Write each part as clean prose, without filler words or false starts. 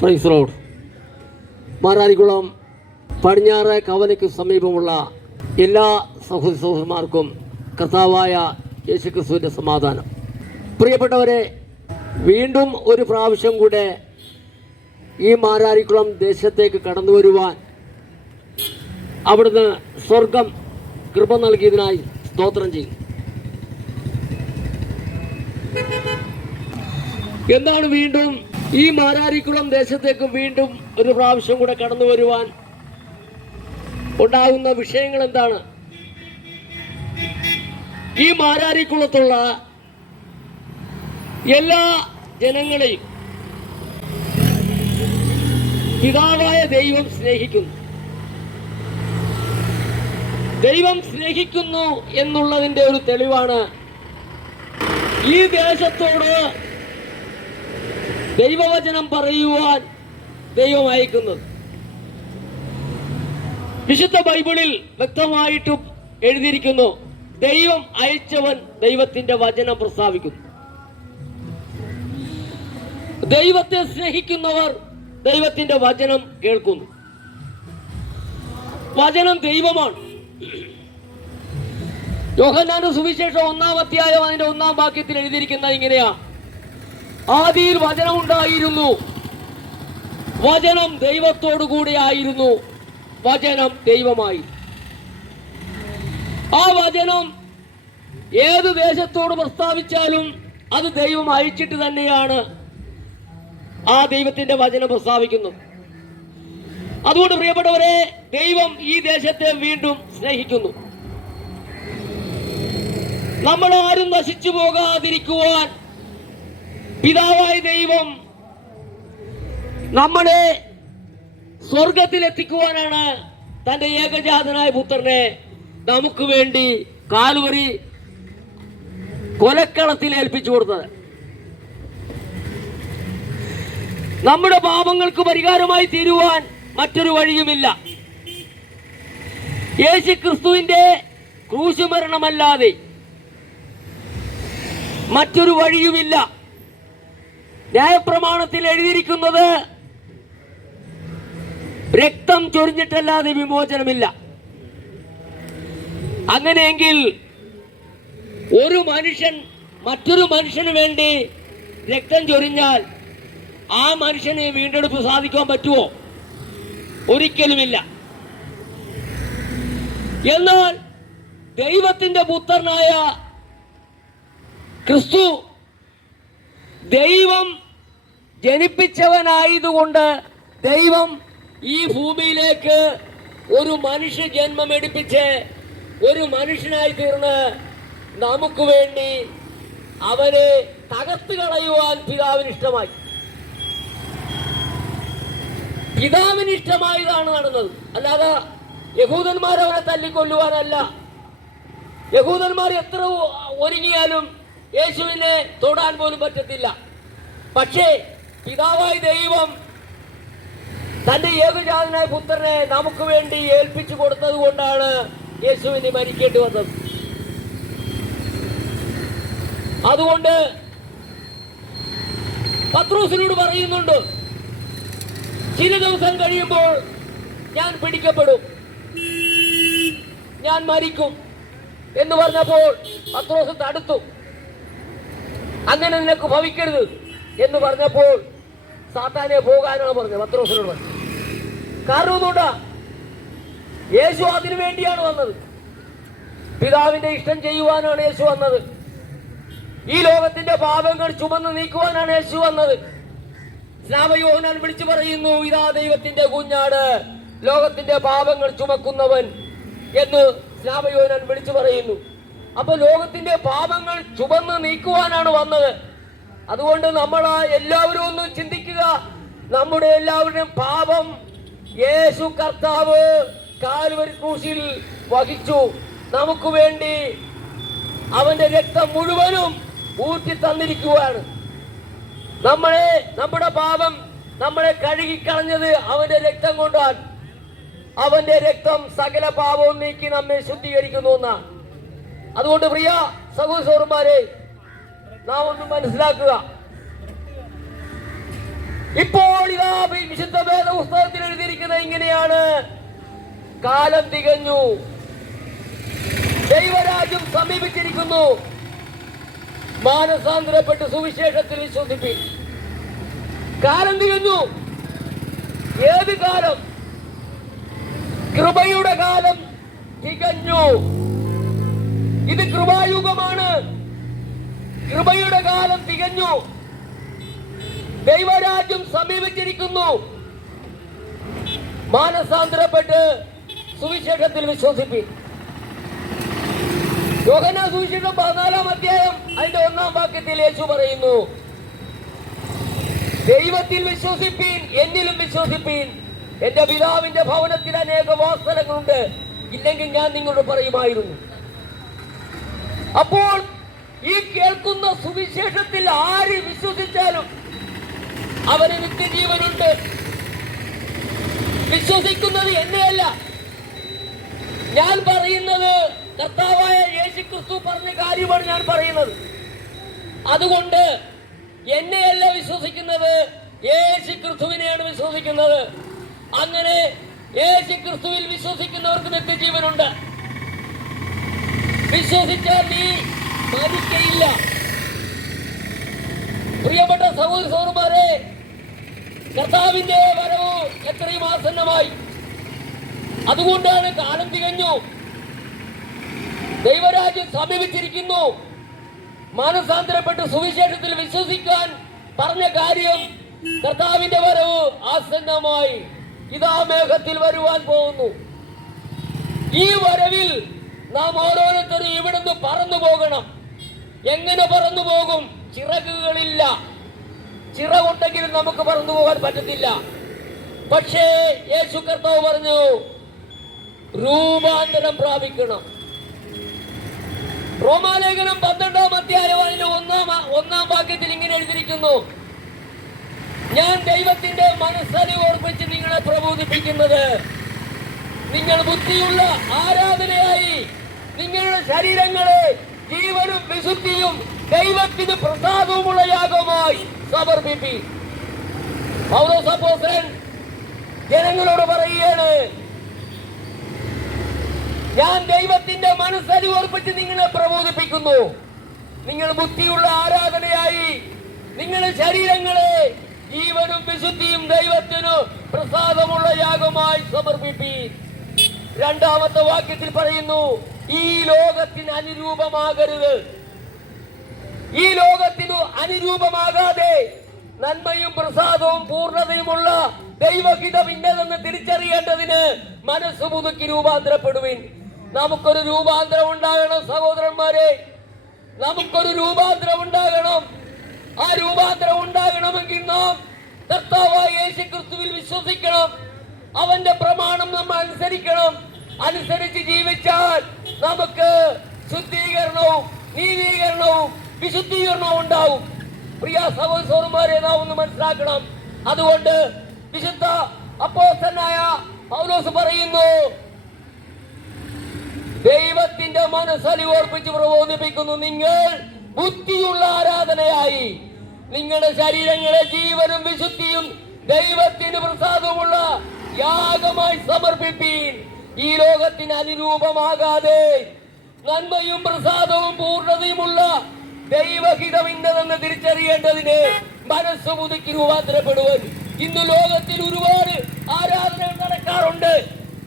Praise Lord. Mararikulam പടിഞ്ഞാറ് കവലയ്ക്ക് സമീപമുള്ള എല്ലാ സഹോദരന്മാർക്കും കർത്താവായ യേശുക്രിസ്തുവിൻ്റെ സമാധാനം. പ്രിയപ്പെട്ടവരെ, വീണ്ടും ഒരു പ്രാവശ്യം കൂടെ ഈ മാരാരിക്കുളം ദേശത്തേക്ക് കടന്നു വരുവാൻ അവിടുന്ന് സ്വർഗം കൃപ നൽകിയതിനായി സ്തോത്രം ചെയ്യും. എന്താണ് വീണ്ടും ഈ മാരാരിക്കുളം ദേശത്തേക്ക് വീണ്ടും ഒരു പ്രാവശ്യം കൂടെ കടന്നു വരുവാൻ ഉണ്ടാകുന്ന വിഷയങ്ങൾ എന്താണ്? ഈ മാരാരിക്കുളത്തുള്ള എല്ലാ ജനങ്ങളെയും പിതാവായ ദൈവം സ്നേഹിക്കുന്നു. ദൈവം സ്നേഹിക്കുന്നു എന്നുള്ളതിൻ്റെ ഒരു തെളിവാണ് ഈ ദേശത്തോട് ദൈവവചനം പറയുവാൻ ദൈവം അയക്കുന്നത്. വിശുദ്ധ ബൈബിളിൽ വ്യക്തമായിട്ടും എഴുതിയിരിക്കുന്നു, ദൈവം അയച്ചവൻ ദൈവത്തിന്റെ വചനം പ്രസ്താവിക്കുന്നു. ദൈവത്തെ സ്നേഹിക്കുന്നവർ ദൈവത്തിന്റെ വചനം കേൾക്കുന്നു. വചനം ദൈവമാണ്. യോഹന്നാന്റെ സുവിശേഷം 1-ാം അധ്യായം അതിന്റെ 1-ാം വാക്യത്തിൽ എഴുതിയിരിക്കുന്നത് ഇങ്ങനെയാ: ആദിയിൽ വചനം ഉണ്ടായിരുന്നു, വചനം ദൈവത്തോടു കൂടെ ആയിരുന്നു, വചനം ദൈവമായി. ആ വചനം ഏത് ദേശത്തോട് പ്രസ്താവിച്ചാലും അത് ദൈവം അയച്ചിട്ട് തന്നെയാണ് ആ ദൈവത്തിന്റെ വചനം പ്രസ്താവിക്കുന്നത്. അതുകൊണ്ട് പ്രിയപ്പെട്ടവരെ, ദൈവം ഈ ദേശത്തെ വീണ്ടും സ്നേഹിക്കുന്നു. നമ്മൾ ആരും നശിച്ചു പോകാതിരിക്കുവാൻ പിതാവായ ദൈവം നമ്മളെ സ്വർഗത്തിലെത്തിക്കുവാനാണ് തന്റെ ഏകജാതനായ പുത്രനെ നമുക്ക് വേണ്ടി കാൽവരി കൊലക്കളത്തിൽ ഏൽപ്പിച്ചു കൊടുത്തത്. നമ്മുടെ പാപങ്ങൾക്ക് പരിഹാരമായി തീരുവാൻ മറ്റൊരു വഴിയുമില്ല. യേശുക്രിസ്തുവിന്റെ ക്രൂശുമരണമല്ലാതെ മറ്റൊരു വഴിയുമില്ല. ന്യായപ്രമാണത്തിൽ എഴുതിയിരിക്കുന്നത് രക്തം ചൊരിഞ്ഞിട്ടല്ലാതെ വിമോചനമില്ല. അങ്ങനെയെങ്കിൽ ഒരു മനുഷ്യൻ മറ്റൊരു മനുഷ്യന് വേണ്ടി രക്തം ചൊരിഞ്ഞാൽ ആ മനുഷ്യന് വീണ്ടെടുപ്പ് സാധിക്കാൻ പറ്റുമോ? ഒരിക്കലുമില്ല. എന്നാൽ ദൈവത്തിന്റെ പുത്രനായ ക്രിസ്തു ദൈവം ജനിപ്പിച്ചവനായതുകൊണ്ട് ദൈവം ഈ ഭൂമിയിലേക്ക് ഒരു മനുഷ്യ ജന്മം എടുപ്പിച്ച് ഒരു മനുഷ്യനായി തീർന്ന് നമുക്ക് വേണ്ടി അവനെ തകർത്ത് കളയുവാൻ പിതാവിന് ഇഷ്ടമായി. പിതാവിന് ഇഷ്ടമായതാണ് നടന്നത്. അല്ലാതെ യഹൂദന്മാർ അവനെ തല്ലിക്കൊല്ലുവാനല്ല. യഹൂദന്മാർ എത്ര ഒരുങ്ങിയാലും യേശുവിനെ തൊടാൻ പോലും പറ്റത്തില്ല. പക്ഷേ പിതാവായ ദൈവം തന്റെ ഏകജാതനായ പുത്രനെ നമുക്ക് വേണ്ടി ഏൽപ്പിച്ചു കൊടുത്തത് കൊണ്ടാണ് യേശുവിന് മരിക്കേണ്ടി വന്നത്. അതുകൊണ്ട് പത്രോസിനോട് പറയുന്നുണ്ട്, ചില ദിവസം കഴിയുമ്പോൾ ഞാൻ പിടിക്കപ്പെടും, ഞാൻ മരിക്കും എന്ന് പറഞ്ഞപ്പോൾ പത്രോസ് തടുത്തു. അങ്ങനെ നിനക്ക് ഭവിക്കരുത് എന്ന് പറഞ്ഞപ്പോൾ സാത്താനെ പോകാനാണ് പറഞ്ഞത് പത്രോസിനോട് പറഞ്ഞു. കാരണം ഒന്നുകൊണ്ടാ, യേശു അതിനു വേണ്ടിയാണ് വന്നത്. പിതാവിന്റെ ഇഷ്ടം ചെയ്യുവാനാണ് യേശു വന്നത്. ഈ ലോകത്തിന്റെ പാപങ്ങൾ ചുമന്ന് നീക്കുവാനാണ് യേശു വന്നത്. സ്നാപകയോഹന്നാൻ വിളിച്ചു പറയുന്നു, ഇതാ ദൈവത്തിന്റെ കുഞ്ഞാട്, ലോകത്തിന്റെ പാപങ്ങൾ ചുമക്കുന്നവൻ എന്ന് സ്നാപകയോഹന്നാൻ വിളിച്ചു പറയുന്നു. അപ്പൊ ലോകത്തിന്റെ പാപങ്ങൾ ചുമന്ന് നീക്കുവാനാണ് വന്നത്. അതുകൊണ്ട് നമ്മൾ എല്ലാവരും ഒന്ന് ചിന്തിക്കുക, നമ്മുടെ എല്ലാവരുടെയും പാപം യേശു കർത്താവ് കാൽവരി ക്രൂശിൽ വഹിച്ചു. നമുക്ക് വേണ്ടി അവന്റെ രക്തം മുഴുവനും ഊറ്റി തന്നിരിക്കുകയാണ്. നമ്മുടെ പാപം നമ്മളെ കഴുകിക്കളഞ്ഞത് അവന്റെ രക്തം കൊണ്ടാണ്. അവന്റെ രക്തം സകല പാപവും നീക്കി നമ്മെ ശുദ്ധീകരിക്കുന്നു എന്നാണ്. അതുകൊണ്ട് പ്രിയ സഹോദരന്മാരെ, നാം ഒന്ന് മനസ്സിലാക്കുക, ഇപ്പോൾ ഇതാ വിശുദ്ധ വേദപുസ്തകത്തിൽ എഴുതിയിരിക്കുന്നത് ഇങ്ങനെയാണ്: കാലം തികഞ്ഞു, ദൈവരാജ്യം സമീപിച്ചിരിക്കുന്നു, മാനസാന്തരപ്പെട്ട് സുവിശേഷത്തിൽ വിശ്വസിപ്പിൻ. കാലം തികഞ്ഞു. ഏത് കാലം? കൃപയുടെ കാലം തികഞ്ഞു. ഇത് കൃപായുഗമാണ്. കൃപയുടെ കാലം തികഞ്ഞു. ദൈവരാജ്യം സമീപിച്ചിരിക്കുന്നു, മാനസാന്തരപ്പെട്ട് സുവിശേഷത്തിൽ വിശ്വസിപ്പിൻ. യോഹന്നാൻ സുവിശേഷം 14-ാം അധ്യായം അതിന്റെ 1-ാം വാക്യത്തിൽ യേശു പറയുന്നു: ദൈവത്തിൽ വിശ്വസിപ്പീൻ, എന്നിലും വിശ്വസിപ്പീൻ. എന്റെ പിതാവിന്റെ ഭവനത്തിൽ അനേക വാസസ്ഥലങ്ങളുണ്ട്, ഇല്ലെങ്കിൽ ഞാൻ നിങ്ങളോട് പറയുമായിരുന്നു. അപ്പോൾ ഈ കേൾക്കുന്ന സുവിശേഷത്തിൽ ആര് വിശ്വസിച്ചാലും അവന് നിത്യജീവനുണ്ട്. വിശ്വസിക്കുന്നത് എന്നെയല്ല, ഞാൻ പറയുന്നത് കർത്താവായ യേശുക്രിസ്തു പറഞ്ഞ കാര്യമാണ് ഞാൻ പറയുന്നത്. അതുകൊണ്ട് എന്നെയല്ല വിശ്വസിക്കുന്നത്, യേശുക്രിസ്തുവിനെയാണ് വിശ്വസിക്കുന്നത്. അങ്ങനെ യേശുക്രിസ്തുവിൽ വിശ്വസിക്കുന്നവർക്ക് നിത്യജീവനുണ്ട്. വിശ്വസിച്ചാൽ നീ മരിക്കയില്ല. പ്രിയപ്പെട്ട സഹോദര സഹോദരന്മാരെ, കർത്താവിന്റെ വരവ് എത്രയും ആസന്നമായി. അതുകൊണ്ടാണ് കാലം തികഞ്ഞു, ദൈവരാജ്യം സമീപിച്ചിരിക്കുന്നു, മാനസാന്തരപ്പെട്ട് സുവിശേഷത്തിൽ വിശ്വസിക്കാൻ പറഞ്ഞ കാര്യം, കർത്താവിന്റെ വരവ് ആസന്നമായി. ഇതാ മേഘത്തിൽ വരുവാൻ പോകുന്നു. ഈ വരവിൽ നാം ഓരോരുത്തരും ഇവിടുന്ന് പറന്നു പോകണം. എങ്ങനെ പറന്നു പോകും? ചിറകുകളില്ല. ചിറകുണ്ടെങ്കിലും നമുക്ക് പറന്നു പോകാൻ പറ്റത്തില്ല. പക്ഷേ യേശു കർത്താവ് പറഞ്ഞു, രൂപാന്തരം പ്രാപിക്കണം. റോമാലേഖനം 12-ാം അധ്യായം അതിന്റെ 1-ാം വാക്യത്തിൽ ഇങ്ങനെ എഴുതിയിരിക്കുന്നു: ഞാൻ ദൈവത്തിന്റെ മനസ്സലി ഓർപ്പിച്ച് നിങ്ങളെ പ്രബോധിപ്പിക്കുന്നത്, നിങ്ങൾ ബുദ്ധിയുള്ള ആരാധനയായി നിങ്ങളുടെ ശരീരങ്ങളെ ജീവനും വിശുദ്ധിയും ദൈവത്തിന് പ്രസാദവുമുള്ള യാഗമായി സമർപ്പിപ്പി. പൗലോസ് അപ്പോസ്തലൻ ജനങ്ങളോട് പറയുകയാണ്, ഞാൻ ദൈവത്തിന്റെ മനസ്സലി ഓർപ്പിച്ച് നിങ്ങളെ പ്രബോധിപ്പിക്കുന്നു, നിങ്ങൾ ബുദ്ധിയുള്ള ആരാധനയായി നിങ്ങളുടെ ശരീരങ്ങളെ ജീവനും വിശുദ്ധിയും ദൈവത്തിനു പ്രസാദമുള്ള യാഗമായി സമർപ്പിപ്പീൻ. 2-ാമത്തെ വാക്യത്തിൽ പറയുന്നു, ഈ ലോകത്തിന് അനുരൂപമാകരുത്. ഈ ലോകത്തിനു അനുരൂപമാകാതെ നന്മയും പ്രസാദവും പൂർണ്ണതയുമുള്ള ദൈവഹിതം ഇന്നതെന്ന് തിരിച്ചറിയേണ്ടതിന് മനസ്സ് പുതുക്കി രൂപാന്തരപ്പെടുവിൻ. നമുക്കൊരു രൂപാന്തരം ഉണ്ടാകണം സഹോദരന്മാരെ, നമുക്കൊരു രൂപാന്തരം ഉണ്ടാകണം. ആ രൂപാന്തരം ഉണ്ടാകണമെങ്കിൽ നാം കർത്താവായ യേശുക്രിസ്തുവിൽ വിശ്വസിക്കണം. അവന്റെ പ്രമാണം നമ്മൾ അനുസരിക്കണം. അനുസരിച്ച് ജീവിച്ചാൽ നമുക്ക് ശുദ്ധീകരണവും നീതീകരണവും വിശുദ്ധീകരണവും ഉണ്ടാവും. പ്രിയ സഹോദരന്മാരെ, നാം ഒന്ന് മനസ്സിലാക്കണം. അതുകൊണ്ട് വിശുദ്ധ അപ്പോസ്തലനായ പൗലോസ് പറയുന്നു, ദൈവത്തിന്റെ മനസ്സലി ഓർപ്പിച്ച് പ്രബോധിപ്പിക്കുന്നു, നിങ്ങൾ ബുദ്ധിയുള്ള ആരാധനയായി നിങ്ങളുടെ ശരീരങ്ങളെ ജീവനും വിശുദ്ധിയും ദൈവത്തിന് പ്രസാദമുള്ള യാഗമായി സമർപ്പിപ്പീൻ. ഈ ലോകത്തിന് അനുരൂപമാകാതെ നന്മയും പ്രസാദവും പൂർണ്ണതയുമുള്ള ദൈവഹിതം ഇന്നതെന്ന് തിരിച്ചറിയേണ്ടതിന് മനസ്സ് പുതുക്കി രൂപാന്തരപ്പെടുവാൻ. ഇന്ന് ലോകത്തിൽ ഒരുപാട് ആരാധനകൾ നടക്കാറുണ്ട്.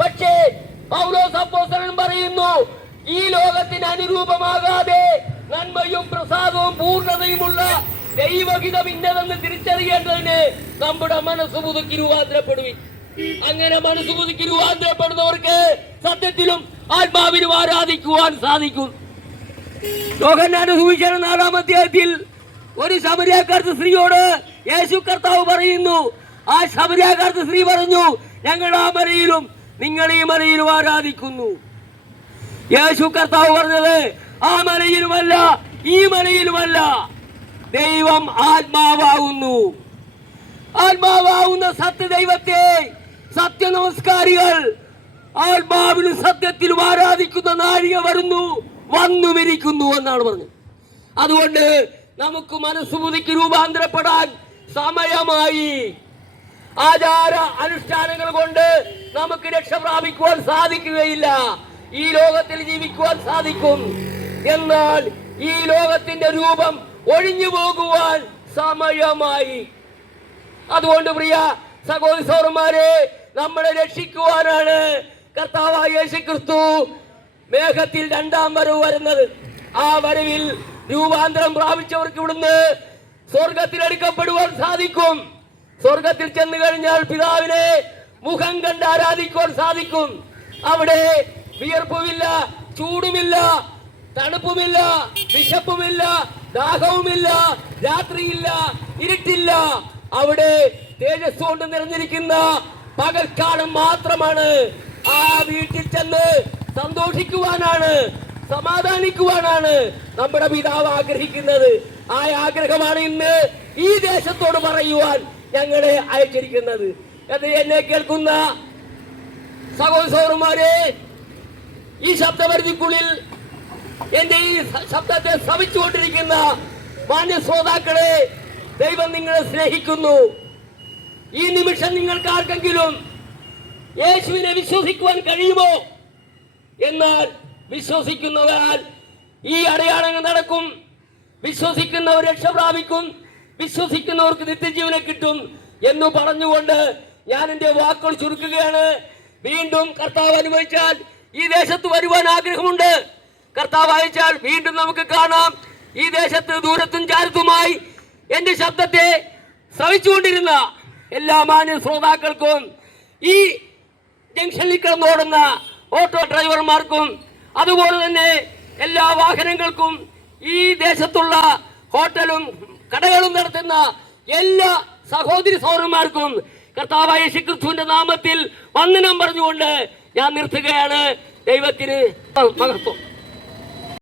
പക്ഷേ പൗലോസ് അപ്പോസ്തലൻ പറയുന്നു, ഈ ലോകത്തിന് അനുരൂപമാകാതെ നന്മയും പ്രസാദവും പൂർണ്ണതയുമുള്ള ദൈവഹിതം ഇന്നതെന്ന് തിരിച്ചറിയേണ്ടതിന് നമ്മുടെ മനസ്സ് പുതുക്കി രൂപാന്തരപ്പെടുവിൻ. അങ്ങനെ മനസ്സ് പുതുക്കി രൂപാന്തരപ്പെടുന്നവർക്ക് സത്യത്തിലും ആത്മാവിനും ആരാധിക്കുവാൻ സാധിക്കും. യോഹന്നാന്റെ സുവിശേഷം 4-ാം അധ്യായത്തിൽ ഒരു ശമരിയാക്കാരത്തെ സ്ത്രീയോട് യേശു കർത്താവ് പറയുന്നു, ആ ശമരിയാക്കാരത്തെ സ്ത്രീ പറഞ്ഞു, ഞങ്ങൾ ആ മലയിലും നിങ്ങൾ ഈ മലയിലും ആരാധിക്കുന്നു. യേശു കർത്താവ് പറഞ്ഞത്, ആ മലയിലുമല്ല ഈ മലയിലുമല്ല, ദൈവം ആത്മാവാകുന്നു. ആത്മാവാകുന്ന സത്യദൈവത്തെ സത്യ നമസ്കാരികൾ ആത്മാവിലും സത്യത്തിലും ആരാധിക്കുന്ന നാഴിക വന്നുമിരിക്കുന്നു എന്നാണ് പറഞ്ഞത്. അതുകൊണ്ട് നമുക്ക് മനസ്സ് പുതുക്കി രൂപാന്തരപ്പെടാൻ സമയമായി. ആചാര അനുഷ്ഠാനങ്ങൾ കൊണ്ട് നമുക്ക് രക്ഷ പ്രാപിക്കുവാൻ സാധിക്കുകയില്ല. ഈ ലോകത്തിൽ ജീവിക്കുവാൻ സാധിക്കും, എന്നാൽ ഈ ലോകത്തിന്റെ രൂപം ഒഴിഞ്ഞു പോകുവാൻ സമയമായി. അതുകൊണ്ട് പ്രിയ സഹോദരി സഹോദരന്മാരെ, നമ്മളെ രക്ഷിക്കുവാനാണ് കർത്താവായ യേശുക്രിസ്തു മേഘത്തിൽ രണ്ടാം വരവ് വരുന്നത്. ആ വരവിൽ രൂപാന്തരം പ്രാപിച്ചവർക്ക് ഇവിടുന്ന് സ്വർഗത്തിൽ എടുക്കപ്പെടുവാൻ സാധിക്കും. സ്വർഗത്തിൽ ചെന്ന് കഴിഞ്ഞാൽ പിതാവിനെ മുഖം കണ്ട് ആരാധിക്കുവാൻ സാധിക്കും. അവിടെ വിയർപ്പുമില്ല, ചൂടുമില്ല, തണുപ്പുമില്ല, വിശപ്പുമില്ല, ദാഹവുമില്ല, രാത്രിയില്ല, ഇരുട്ടില്ല. അവിടെ തേജസ് കൊണ്ട് നിറഞ്ഞിരിക്കുന്ന പകൽക്കാലം മാത്രമാണ്. ആ വീട്ടിൽ ചെന്ന് സന്തോഷിക്കുവാനാണ്, സമാധാനിക്കുവാനാണ് നമ്മുടെ പിതാവ് ആഗ്രഹിക്കുന്നത്. ആ ആഗ്രഹമാണ് ഇന്ന് ഈ ദേശത്തോട് പറയുവാൻ ഞങ്ങളെ അയച്ചിരിക്കുന്നത്. അത് എന്നെ കേൾക്കുന്ന സഹോദര സഹോദരന്മാരെ, ഈ ശബ്ദപരിധിക്കുള്ളിൽ എന്റെ ഈ ശബ്ദത്തെ ശ്രവിച്ചുകൊണ്ടിരിക്കുന്ന മാന്യ ശ്രോതാക്കളെ, ദൈവം നിങ്ങളെ സ്നേഹിക്കുന്നു. ഈ നിമിഷം നിങ്ങൾക്ക് ആർക്കെങ്കിലും യേശുവിനെ വിശ്വസിക്കുവാൻ കഴിയുമോ? എന്നാൽ വിശ്വസിക്കുന്നവരാൽ ഈ അടയാളങ്ങൾ നടക്കും. വിശ്വസിക്കുന്നവർ രക്ഷ പ്രാപിക്കും, വിശ്വസിക്കുന്നവർക്ക് നിത്യജീവനെ കിട്ടും എന്ന് പറഞ്ഞുകൊണ്ട് ഞാൻ എന്റെ വാക്കുകൾ ചുരുക്കുകയാണ്. വീണ്ടും കർത്താവ് അനുഭവിച്ചാൽ ഈ ദേശത്ത് വരുവാൻ ആഗ്രഹമുണ്ട്. കർത്താവ് അയച്ചാൽ വീണ്ടും നമുക്ക് കാണാം. ഈ ദേശത്ത് ദൂരത്തും ചാരത്തുമായി എന്റെ ശബ്ദത്തെ ശ്രവിച്ചുകൊണ്ടിരുന്ന എല്ലാ മാന്യ ശ്രോതാക്കൾക്കും, ഈ ജംഗ്ഷനിൽ കിടന്നോടുന്ന ഓട്ടോ ഡ്രൈവർമാർക്കും, അതുപോലെ തന്നെ എല്ലാ വാഹനങ്ങൾക്കും, ഈ ദേശത്തുള്ള ഹോട്ടലും കടകളും നടത്തുന്ന എല്ലാ സഹോദരി സഹോദരന്മാർക്കും കർത്താവായ യേശുക്രിസ്തുവിന്റെ നാമത്തിൽ വന്ദനം പറഞ്ഞുകൊണ്ട് ഞാൻ നിർത്തുകയാണ്. ദൈവത്തിന് മഹത്വം.